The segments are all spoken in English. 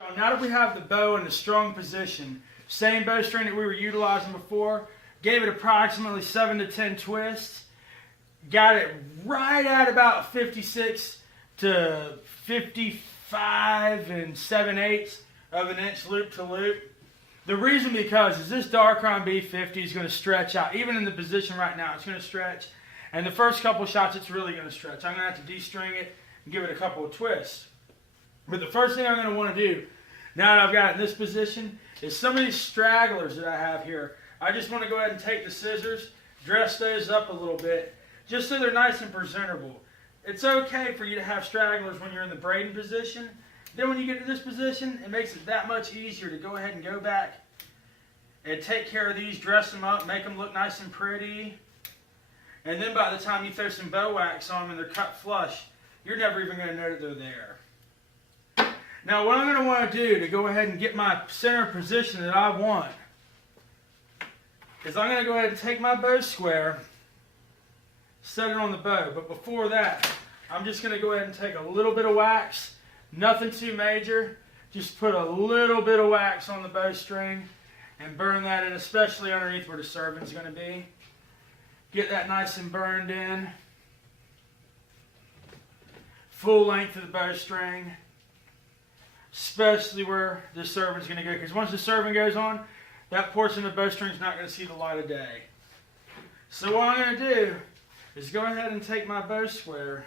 Now that we have the bow in a strong position, same bowstring that we were utilizing before, gave it approximately 7 to 10 twists, got it right at about 56 to 55 and 7/8 of an inch loop to loop. The reason because is this Darkron B50 is going to stretch out. Even in the position right now, it's going to stretch. And the first couple of shots, it's really going to stretch. I'm going to have to de-string it and give it a couple of twists. But the first thing I'm going to want to do, now that I've got it in this position, is some of these stragglers that I have here. I just want to go ahead and take the scissors, dress those up a little bit, just so they're nice and presentable. It's okay for you to have stragglers when you're in the braiding position. Then when you get to this position, it makes it that much easier to go ahead and go back and take care of these, dress them up, make them look nice and pretty. And then by the time you throw some bow wax on them and they're cut flush, you're never even going to know that they're there. Now what I'm going to want to do to go ahead and get my center position that I want is I'm going to go ahead and take my bow square, set it on the bow. But before that, I'm just going to go ahead and take a little bit of wax, nothing too major, just put a little bit of wax on the bowstring and burn that in, especially underneath where the servant's going to be. Get that nice and burned in. Full length of the bowstring, especially where the servant's going to go. Because once the servant goes on, that portion of the bowstring is not going to see the light of day. So what I'm going to do is go ahead and take my bow square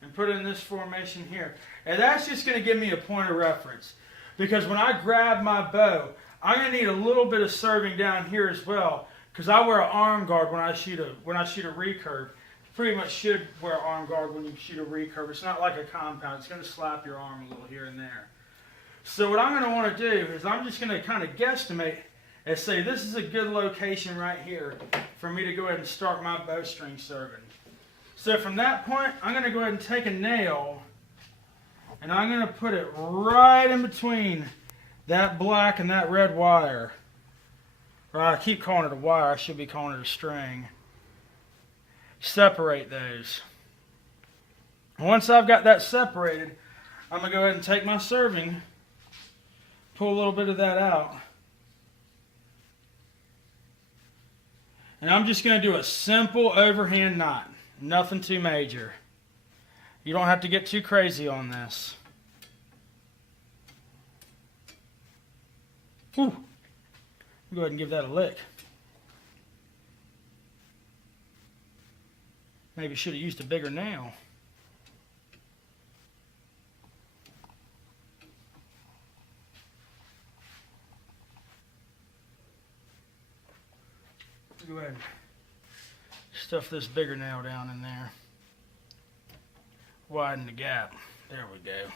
and put it in this formation here. And that's just going to give me a point of reference. Because when I grab my bow, I'm going to need a little bit of serving down here as well. Because I wear an arm guard when I shoot a recurve. Pretty much should wear arm guard when you shoot a recurve. It's not like a compound. It's going to slap your arm a little here and there. So what I'm going to want to do is I'm just going to kind of guesstimate and say this is a good location right here for me to go ahead and start my bowstring serving. So from that point, I'm going to go ahead and take a nail and I'm going to put it right in between that black and that red wire. Or I keep calling it a wire. I should be calling it a string. Separate those. Once I've got that separated, I'm going to go ahead and take my serving, pull a little bit of that out, and I'm just going to do a simple overhand knot. Nothing too major. You don't have to get too crazy on this. Whew. Go ahead and give that a lick. Maybe should have used a bigger nail. Go ahead and stuff this bigger nail down in there. Widen the gap. There we go.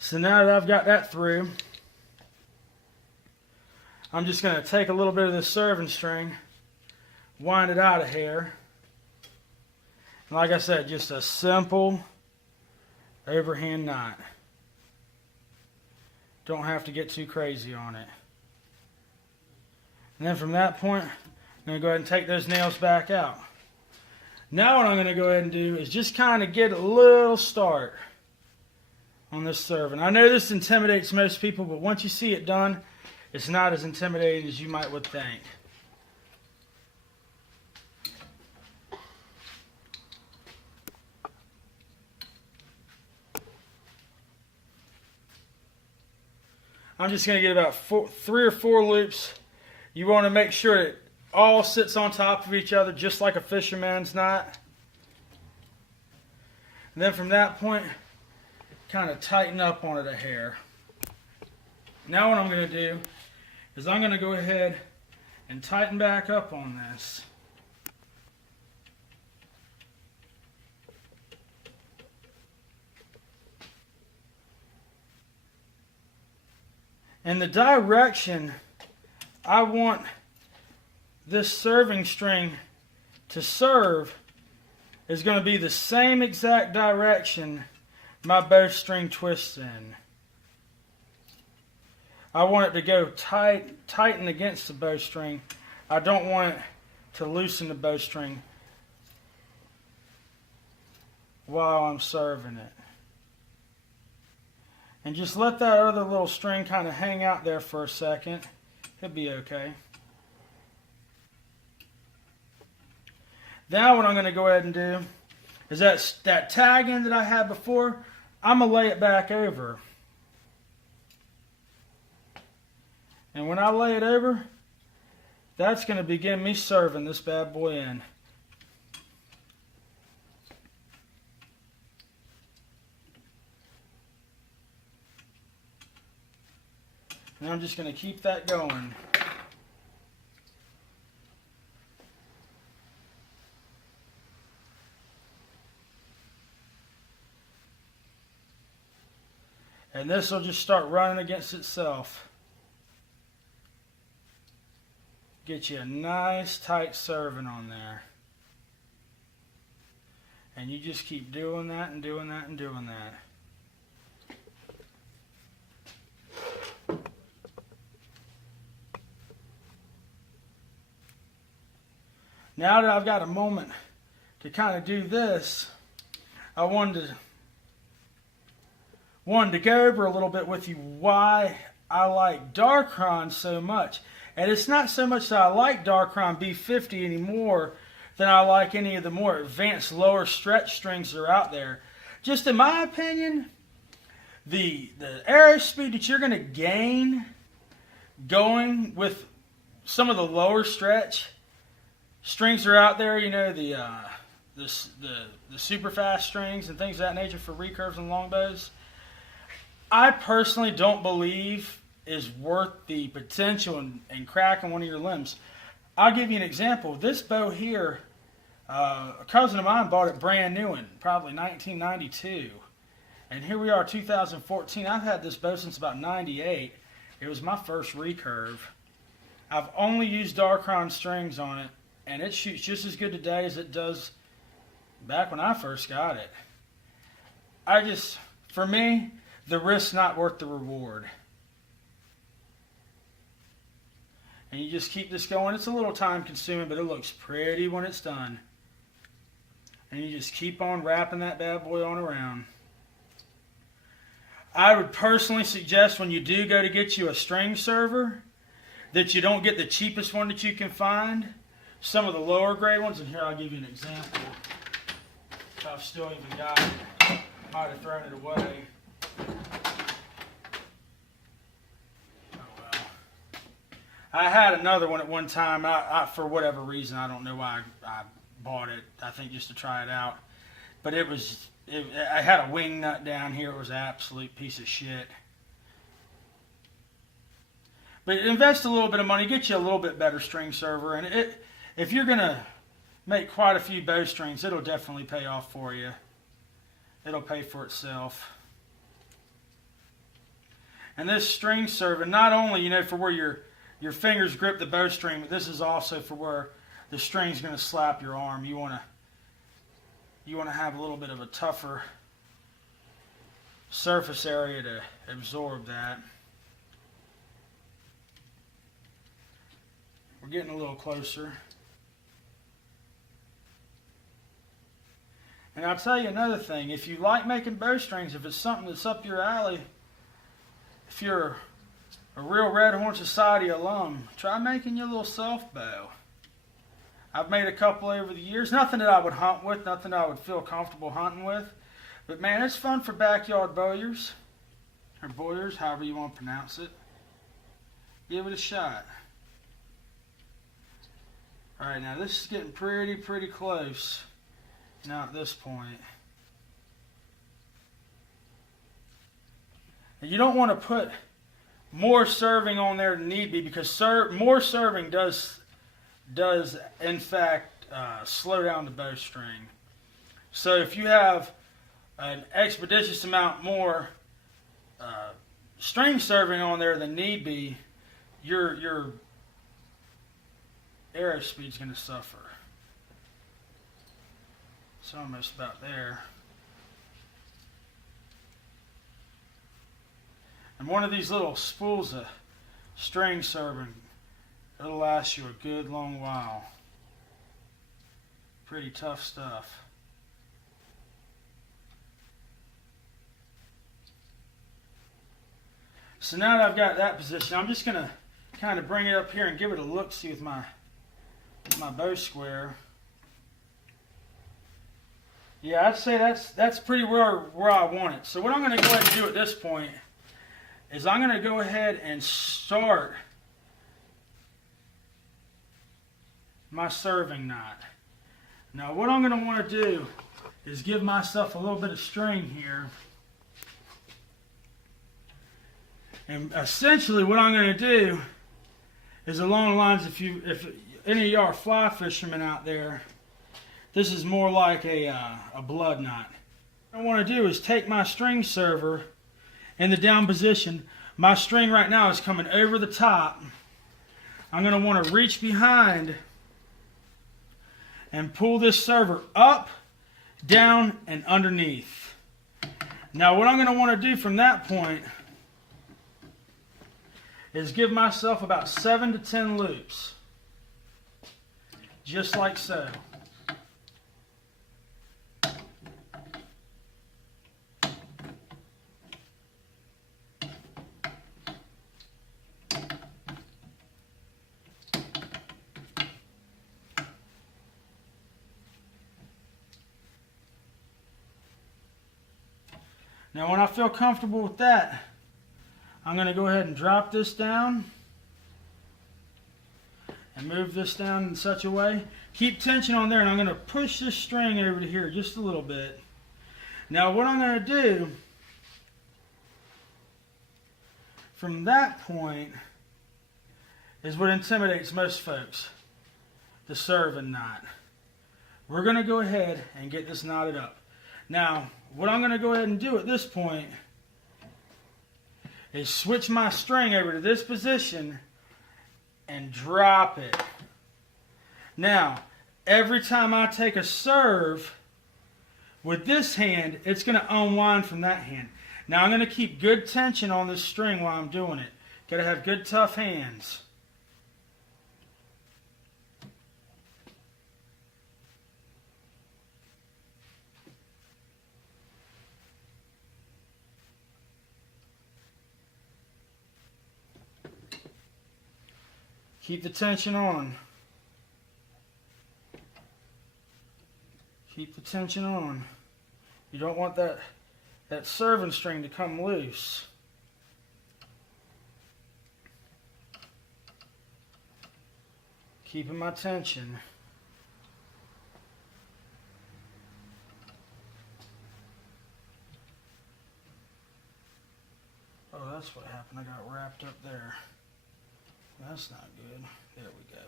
So now that I've got that through, I'm just going to take a little bit of this serving string, wind it out a hair. And like I said, just a simple overhand knot. Don't have to get too crazy on it. And then from that point, I'm going to go ahead and take those nails back out. Now what I'm going to go ahead and do is just kind of get a little start on this serving. I know this intimidates most people, but once you see it done, it's not as intimidating as you might would think. I'm just going to get about 3 or 4 loops. You want to make sure it all sits on top of each other just like a fisherman's knot. And then from that point, kind of tighten up on it a hair. Now what I'm going to do is I'm going to go ahead and tighten back up on this. And the direction I want this serving string to serve is going to be the same exact direction my bowstring twists in. I want it to go tighten against the bowstring. I don't want it to loosen the bowstring while I'm serving it. And just let that other little string kind of hang out there for a second. It'll be okay. Now what I'm going to go ahead and do is that tag end that I had before, I'm going to lay it back over. And when I lay it over, that's going to begin me serving this bad boy in. And I'm just going to keep that going. And this will just start running against itself. Get you a nice tight serving on there. And you just keep doing that and doing that and doing that. Now that I've got a moment to kind of do this, I wanted to go over a little bit with you why I like Darkron so much. And it's not so much that I like Darkron B50 anymore than I like any of the more advanced lower stretch strings that are out there. Just in my opinion, the arrow speed that you're going to gain going with some of the lower stretch strings are out there, you know, the super fast strings and things of that nature for recurves and longbows, I personally don't believe is worth the potential in cracking one of your limbs. I'll give you an example. This bow here, a cousin of mine bought it brand new in probably 1992. And here we are, 2014. I've had this bow since about 98. It was my first recurve. I've only used Darkron strings on it, and it shoots just as good today as it does back when I first got it. For me, the risk's not worth the reward. And you just keep this going. It's a little time consuming, but it looks pretty when it's done. And you just keep on wrapping that bad boy on around. I would personally suggest when you do go to get you a string server that you don't get the cheapest one that you can find. Some of the lower grade ones, and here I'll give you an example. If I've still even got it, might have thrown it away. I had another one at one time. I for whatever reason, I don't know why I bought it. I think just to try it out. But I had a wing nut down here. It was an absolute piece of shit. But invest a little bit of money, get you a little bit better string server, and if you're going to make quite a few bowstrings, it'll definitely pay off for you. It'll pay for itself. And this string server, not only, you know, for where your fingers grip the bowstring, but this is also for where the string's going to slap your arm. You want to have a little bit of a tougher surface area to absorb that. We're getting a little closer. And I'll tell you another thing. If you like making bowstrings, if it's something that's up your alley, if you're a real Red Horn Society alum, try making your little self bow. I've made a couple over the years. Nothing that I would hunt with, nothing that I would feel comfortable hunting with. But man, it's fun for backyard bowyers, or bowyers, however you want to pronounce it. Give it a shot. Alright, now this is getting pretty close now at this point. And you don't want to put more serving on there than need be, because more serving does in fact slow down the bowstring. So if you have an expeditious amount more string serving on there than need be, your arrow speed's going to suffer. It's almost about there. And one of these little spools of string serving. It'll last you a good long while. Pretty tough stuff. So now that I've got that position, I'm just going to kind of bring it up here and give it a look-see with my bow square. Yeah, I'd say that's pretty where I want it. So what I'm going to go ahead and do at this point is I'm going to go ahead and start my serving knot. Now what I'm going to want to do is give myself a little bit of string here. And essentially what I'm going to do is along the lines, if any of y'all are fly fishermen out there, this is more like a blood knot. What I want to do is take my string server in the down position. My string right now is coming over the top. I'm going to want to reach behind and pull this server up, down, and underneath. Now what I'm going to want to do from that point is give myself about 7 to 10 loops. Just like so. Now when I feel comfortable with that, I'm going to go ahead and drop this down and move this down in such a way. Keep tension on there, and I'm going to push this string over to here just a little bit. Now what I'm going to do from that point is what intimidates most folks, the serving knot. We're going to go ahead and get this knotted up. Now what I'm going to go ahead and do at this point is switch my string over to this position and drop it. Now, every time I take a serve with this hand, it's going to unwind from that hand. Now I'm going to keep good tension on this string while I'm doing it. Got to have good tough hands. Keep the tension on. Keep the tension on. You don't want that serving string to come loose. Keeping my tension. Oh, that's what happened. I got wrapped up there. That's not good. There we go.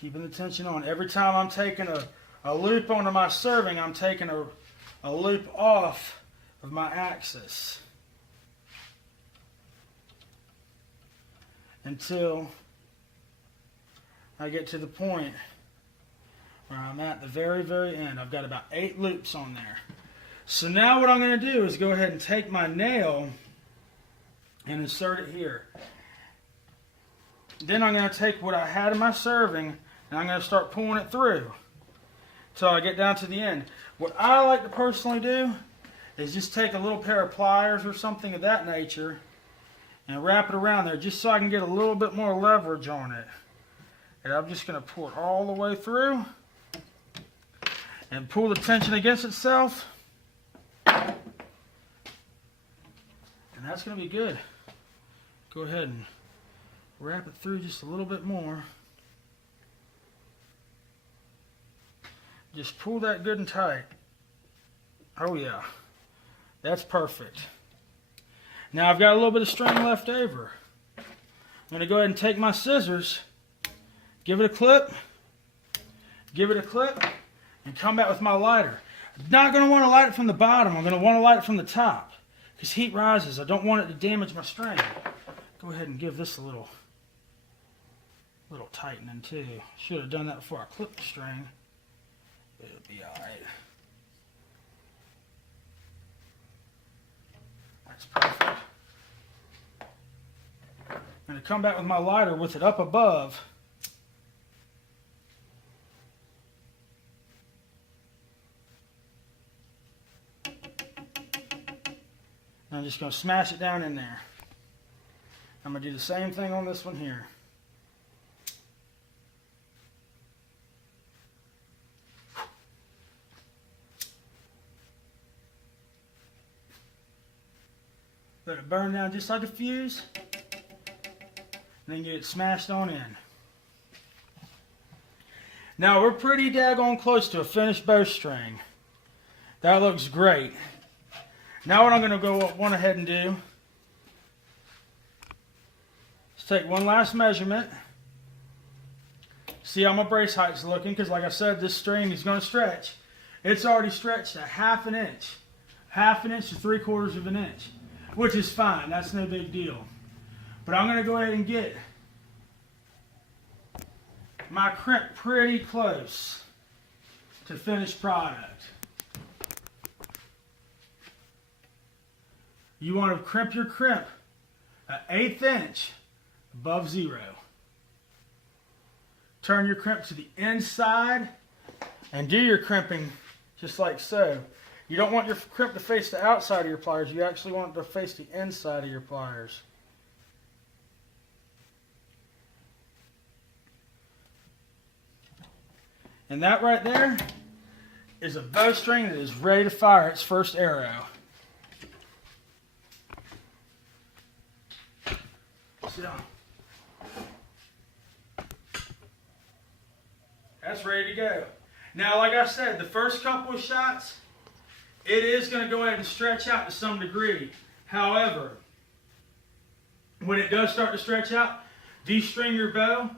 Keeping the tension on. Every time I'm taking a loop onto my serving, I'm taking a loop off of my axis until I get to the point where I'm at the very, very end. I've got about 8 loops on there. So now what I'm going to do is go ahead and take my nail and insert it here. Then I'm going to take what I had in my serving and I'm going to start pulling it through until I get down to the end. What I like to personally do is just take a little pair of pliers or something of that nature and wrap it around there just so I can get a little bit more leverage on it. And I'm just going to pull it all the way through and pull the tension against itself. And that's going to be good. Go ahead and wrap it through just a little bit more. Just pull that good and tight. Oh yeah, that's perfect. Now I've got a little bit of string left over. I'm going to go ahead and take my scissors, give it a clip, and come back with my lighter. I'm not going to want to light it from the bottom. I'm going to want to light it from the top because heat rises. I don't want it to damage my string. Go ahead and give this a little tightening too. Should have done that before I clipped the string. It'll be alright. That's perfect. I'm going to come back with my lighter with it up above. And I'm just going to smash it down in there. I'm going to do the same thing on this one here. Let it burn down just like a fuse. And then get it smashed on in. Now we're pretty daggone close to a finished bowstring. That looks great. Now what I'm going to go ahead and do is take one last measurement. See how my brace height's looking, because like I said, this string is going to stretch. It's already stretched a ½ inch. ½ inch to 3/4 of an inch. Which is fine, that's no big deal. But I'm going to go ahead and get my crimp pretty close to finished product. You want to crimp your crimp an 1/8 inch above 0. Turn your crimp to the inside and do your crimping just like so. You don't want your crimp to face the outside of your pliers. You actually want it to face the inside of your pliers. And that right there is a bowstring that is ready to fire its first arrow. So, that's ready to go. Now, like I said, the first couple of shots, it is going to go ahead and stretch out to some degree. However, when it does start to stretch out, de-string your bow,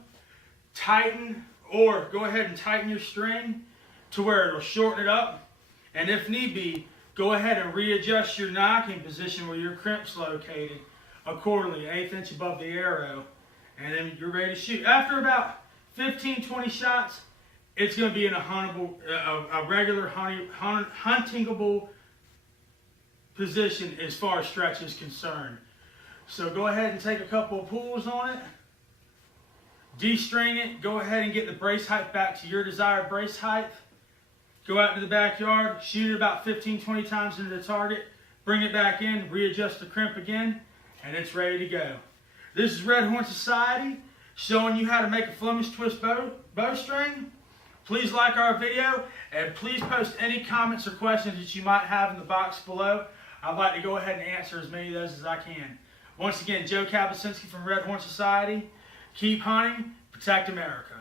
tighten, or go ahead and tighten your string to where it'll shorten it up. And if need be, go ahead and readjust your nocking position where your crimp's located accordingly, 1/8 inch above the arrow. And then you're ready to shoot. After about 15-20 shots, it's going to be in a regular huntingable position as far as stretch is concerned. So go ahead and take a couple of pulls on it. De-string it. Go ahead and get the brace height back to your desired brace height. Go out to the backyard. Shoot it about 15-20 times into the target. Bring it back in. Readjust the crimp again. And it's ready to go. This is Red Horn Society showing you how to make a Flemish twist bowstring. Please like our video, and please post any comments or questions that you might have in the box below. I'd like to go ahead and answer as many of those as I can. Once again, Joe Kabasinski from Red Horn Society. Keep hunting, protect America.